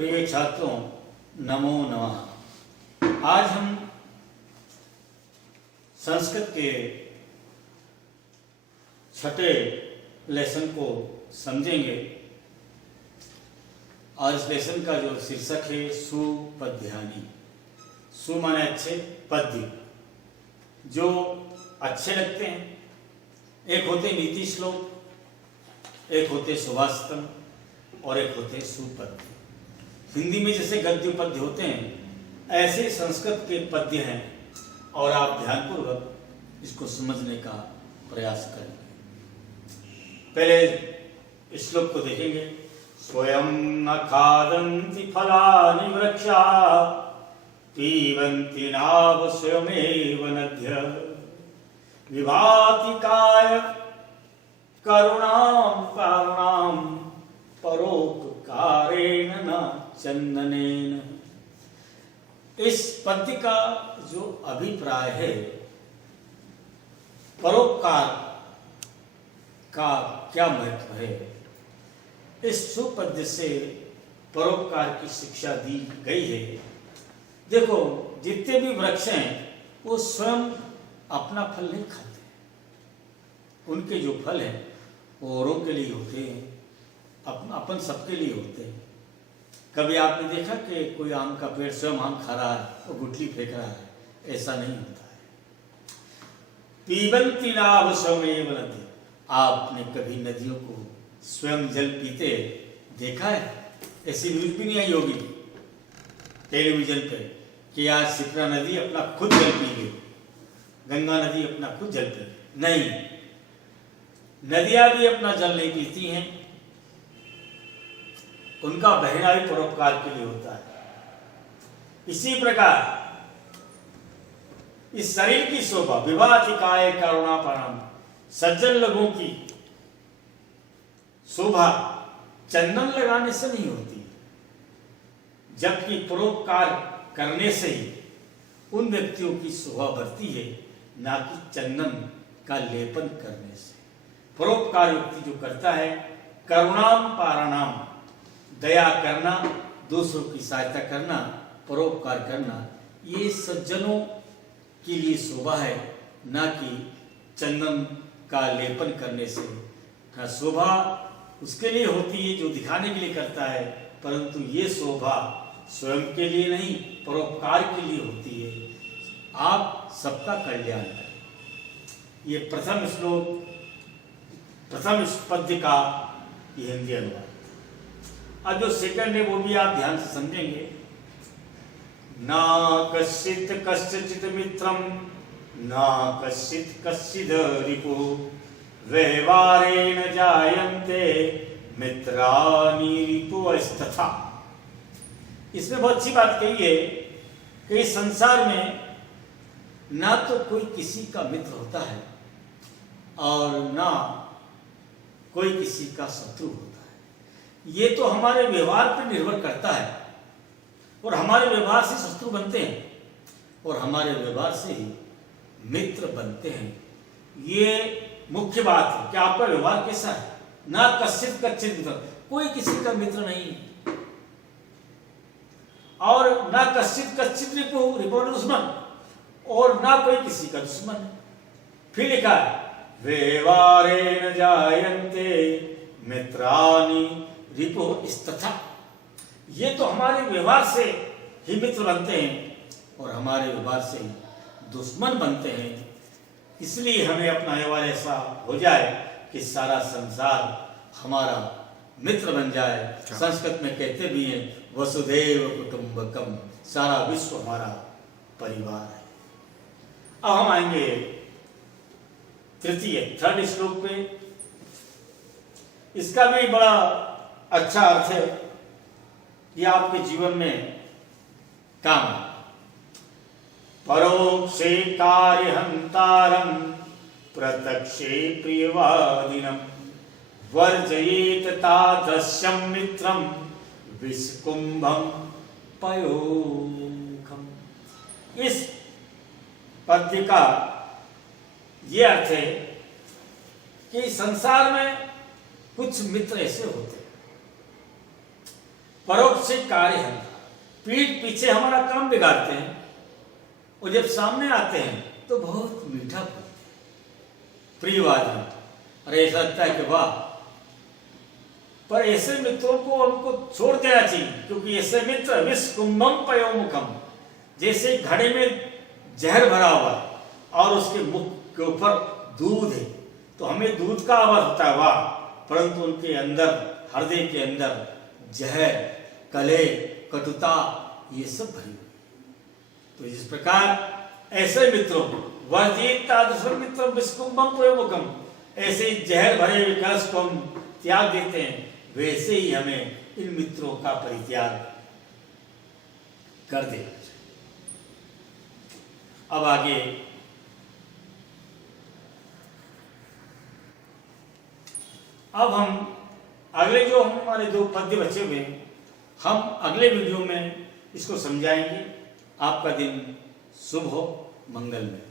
प्रिय छात्रों, नमो नमः। आज हम संस्कृत के छठे लेसन को समझेंगे और इस लेसन का जो शीर्षक है सुपद्यानि। सु माने अच्छे, पद्य जो अच्छे लगते हैं। एक होते नीति श्लोक, एक होते सुभाषितम और एक होते सुपद्य। हिंदी में जैसे गद्य पद्य होते हैं, ऐसे संस्कृत के पद्य हैं और आप ध्यानपूर्वक इसको समझने का प्रयास करेंगे। पहले श्लोक को देखेंगे। स्वयं न खादन्ति फलानि वृक्षा पीबन्ति नाव स्वयमेव नद्य विभाति काय करुणां कारुणां परोपकारेण न चंदनेन। इस पद्य का जो अभिप्राय है, परोपकार का क्या महत्व है, इस सुपद्य से परोपकार की शिक्षा दी गई है। देखो, जितने भी वृक्ष हैं वो स्वयं अपना फल नहीं खाते, उनके जो फल हैं वो औरों के लिए होते हैं, अपन सबके लिए होते हैं। कभी आपने देखा कि कोई आम का पेड़ स्वयं आम खा रहा है और गुठली फेंक रहा है? ऐसा नहीं होता है। पीबन्ति नाव स्वयमेव नद्य। आपने कभी नदियों को स्वयं जल पीते देखा है? ऐसी न्यूज भी नहीं आई होगी टेलीविजन पे कि आज शिप्रा नदी अपना खुद जल पी गई, गंगा नदी अपना खुद जल पी। नहीं, नदियां भी अपना जल नहीं पीती हैं, उनका बहना भी परोपकार के लिए होता है। इसी प्रकार इस शरीर की शोभा विभाति काय करुणा परम। सज्जन लोगों की शोभा चंदन लगाने से नहीं होती, जबकि परोपकार करने से ही उन व्यक्तियों की शोभा बढ़ती है, ना कि चंदन का लेपन करने से। परोपकार व्यक्ति जो करता है, करुणाम पाराणाम, दया करना, दूसरों की सहायता करना, परोपकार करना, ये सज्जनों के लिए शोभा है, ना कि चंदन का लेपन करने से। हाँ, शोभा उसके लिए होती है जो दिखाने के लिए करता है, परंतु ये शोभा स्वयं के लिए नहीं, परोपकार के लिए होती है। आप सबका कल्याण करें। ये प्रथम श्लोक, प्रथम पद्य का ये हिंदी अनुवाद। अब जो सेकंड है वो भी आप ध्यान से समझेंगे। ना कश्चित् कस्यचित् मित्रं ना कश्चित् कश्चिद् रिपुः व्यवहारेण जायन्ते मित्राणि रिपुवस्तथा। इसमें बहुत अच्छी बात कही है कि इस संसार में ना तो कोई किसी का मित्र होता है और ना कोई किसी का शत्रु होता है। ये तो हमारे व्यवहार पर निर्भर करता है, और हमारे व्यवहार से शत्रु बनते हैं और हमारे व्यवहार से ही मित्र बनते हैं। ये मुख्य बात है कि आपका व्यवहार कैसा है। ना कश्चित् कश्चित् मित्र, कोई किसी का मित्र नहीं है, और ना कश्चित् कश्चित् रिपुः, रिपुः दुश्मन, और ना कोई किसी का दुश्मन है। फिर लिखा है व्यवहारेण जायन्ते मित्राणि रिपुवस्तथा। ये तो हमारे व्यवहार से ही मित्र बनते हैं और हमारे व्यवहार से ही दुश्मन बनते हैं। इसलिए हमें अपना व्यवहार ऐसा हो जाए कि सारा संसार हमारा मित्र बन जाए। संस्कृत में कहते भी हैं वसुधैव कुटुंबकम, सारा विश्व हमारा परिवार है। अब हम आएंगे तृतीय, थर्ड श्लोक पे। इसका भी बड़ा अच्छा अर्थ है, ये आपके जीवन में काम है। परोक्षे कार्यहंतारं प्रत्यक्षे प्रियवादिनं वर्जयेत तादृशं मित्रं विस्कुंभं पयोमुखम्। इस पद्य का ये अर्थ है कि संसार में कुछ मित्र ऐसे होते हैं परोक्ष से कार्य है, पीठ पीछे हमारा काम बिगाड़ते हैं और जब सामने आते हैं तो बहुत मीठा बोलते हैं, प्रियवादी। अरे ऐसा लगता है कि वाह, पर ऐसे मित्रों को हमको छोड़ देना चाहिए, क्योंकि ऐसे मित्र विष कुंभम पयोमुखम, जैसे घड़े में जहर भरा हुआ और उसके मुख के ऊपर दूध है, तो हमें दूध का आवाज होता है वाह, परंतु उनके अंदर, हृदय के अंदर जहर, कलह, कटुता ये सब भरी हुई। तो इस प्रकार ऐसे मित्रों वर्जित तादृशं मित्रं विष्कुंभम प्रयोमुखम, ऐसे जहर भरे हुए कलश को हम त्याग देते हैं, वैसे ही हमें इन मित्रों का परित्याग कर देना चाहिए। अब आगे अब हम अगले जो हमारे दो पद्य बचे हुए हैं, हम अगले वीडियो में इसको समझाएंगे। आपका दिन शुभ हो, मंगलमय।